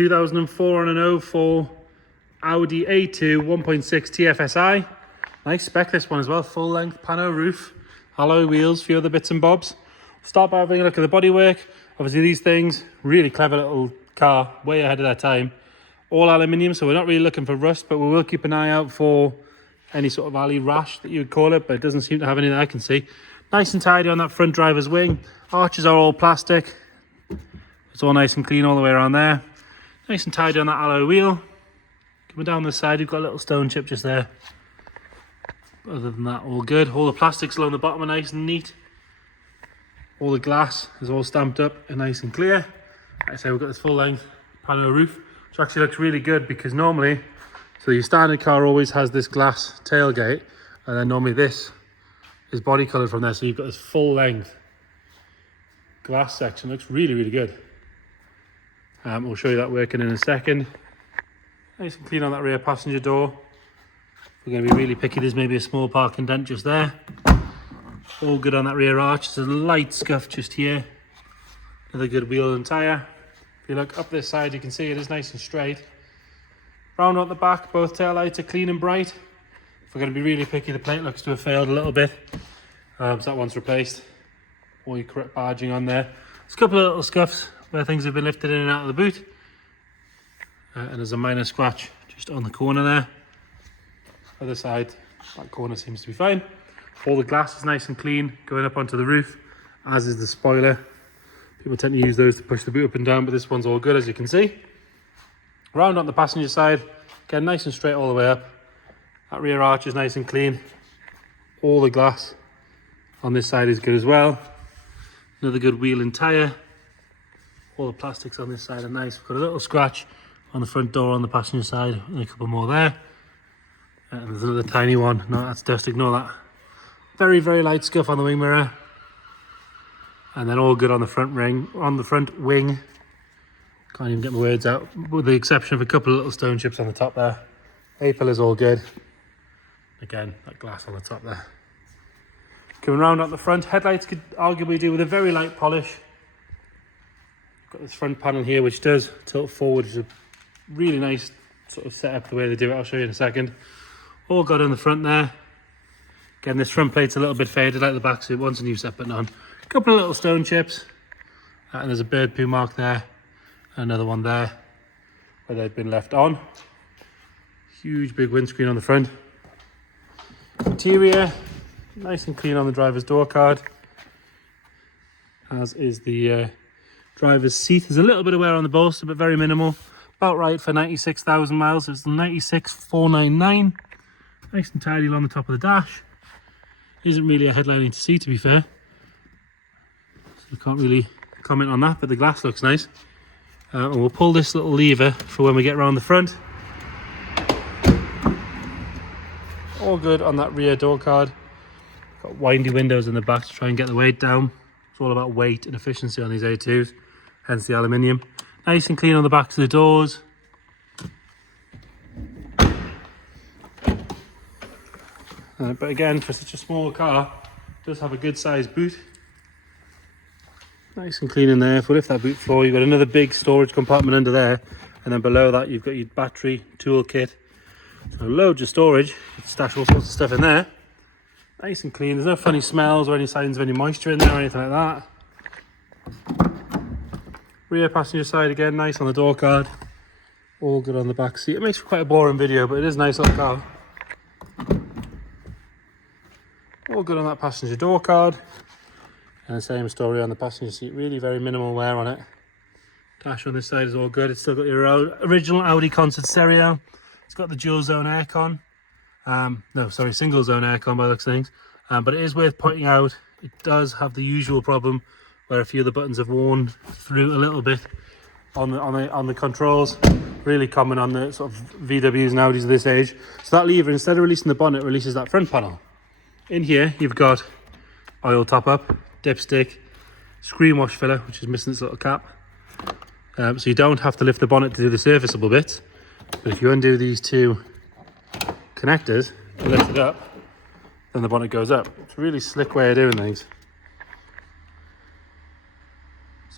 2004 on an 04 Audi A2 1.6 TFSI. Nice spec this one as well, full length pano roof, alloy wheels, few other bits and bobs. Start by having a look at the bodywork. Obviously these things, really clever little car, way ahead of their time. All aluminium, so we're not really looking for rust, but we will keep an eye out for any sort of alley rash that you would call it, but it doesn't seem to have any that I can see. Nice and tidy on that front driver's wing. Arches are all plastic. It's all nice and clean all the way around there. Nice and tidy on that alloy wheel. Coming down the side, you've got a little stone chip just there. Other than that, all good. All the plastics along the bottom are nice and neat. All the glass is all stamped up and nice and clear. Like I say, we've got this full length pano roof, which actually looks really good because normally, so your standard car always has this glass tailgate, and then normally this is body coloured from there. So you've got this full length glass section. Looks really, really good. We'll show you that working in a second. Nice and clean on that rear passenger door. We're going to be really picky. There's maybe a small parking dent just there. All good on that rear arch. There's a light scuff just here. Another good wheel and tyre. If you look up this side, you can see it is nice and straight. Round out the back, both tail lights are clean and bright. If we're going to be really picky, the plate looks to have failed a little bit. So that one's replaced. All your correct badging on there. There's a couple of little scuffs where things have been lifted in and out of the boot. And there's a minor scratch just on the corner there. Other side, that corner seems to be fine. All the glass is nice and clean going up onto the roof, as is the spoiler. People tend to use those to push the boot up and down, but this one's all good, as you can see. Round on the passenger side, again nice and straight all the way up. That rear arch is nice and clean. All the glass on this side is good as well. Another good wheel and tyre. All the plastics on this side are nice. We've got a little scratch on the front door on the passenger side, and a couple more there. And there's another tiny one. No, that's dust, ignore that. Very, very light scuff on the wing mirror. And then all good on the front wing. Can't even get my words out, with the exception of a couple of little stone chips on the top there. A-pillar's all good. Again, that glass on the top there. Coming round at the front, headlights could arguably do with a very light polish. Got this front panel here which does tilt forward, which is a really nice sort of setup the way they do it. I'll show you in a second. All good on the front there. Again, this front plate's a little bit faded like the back, so it wants a new set button on. A couple of little stone chips. And there's a bird poo mark there. Another one there where they've been left on. Huge big windscreen on the front. Interior, nice and clean on the driver's door card. As is the driver's seat. There's a little bit of wear on the bolster, but very minimal. About right for 96,000 miles. It's 96,499. Nice and tidy along the top of the dash. Isn't really a headlining to see, to be fair. So I can't really comment on that, but the glass looks nice. And we'll pull this little lever for when we get around the front. All good on that rear door card. Got windy windows in the back to try and get the weight down. It's all about weight and efficiency on these A2s, hence the aluminium. Nice and clean on the backs of the doors. But again, for such a small car, it does have a good sized boot. Nice and clean in there. If we lift that boot floor, you've got another big storage compartment under there. And then below that, you've got your battery, tool kit. So loads of storage. You can stash all sorts of stuff in there. Nice and clean. There's no funny smells or any signs of any moisture in there or anything like that. Rear passenger side again, nice on the door card. All good on the back seat. It makes for quite a boring video, but it is a nice little car. All good on that passenger door card. And the same story on the passenger seat. Really very minimal wear on it. Dash on this side is all good. It's still got your original Audi concert stereo. It's got the dual zone aircon. Single zone aircon by the looks of things. But it is worth pointing out, it does have the usual problem where a few of the buttons have worn through a little bit on the controls. Really common on the sort of VWs and Audis of this age. So that lever, instead of releasing the bonnet, releases that front panel. In here, you've got oil top up, dipstick, screen wash filler, which is missing its little cap. So you don't have to lift the bonnet to do the serviceable bits. But if you undo these two connectors, lift it up, then the bonnet goes up. It's a really slick way of doing things.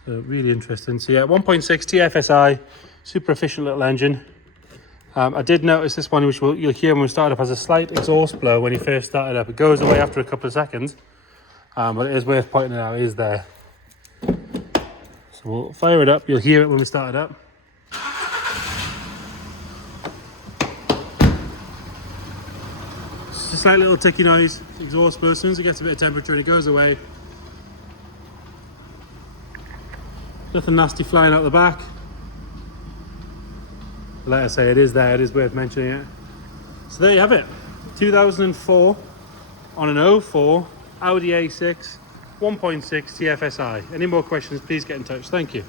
So really interesting. So yeah, 1.6 TFSI, Super efficient little engine. I did notice this one, which you'll hear when we start up, has a slight exhaust blow when you first start it up. It goes away after a couple of seconds, but it is worth pointing it out, it is there. So we'll fire it up, you'll hear it when we start it up. It's just a slight little ticky noise, exhaust blow. As soon as it gets a bit of temperature and it goes away. Nothing nasty flying out the back. Like I say, it is there, it is worth mentioning it. So there you have it. 2004 on an 04 Audi A6 1.6 TFSI. Any more questions, please get in touch. Thank you.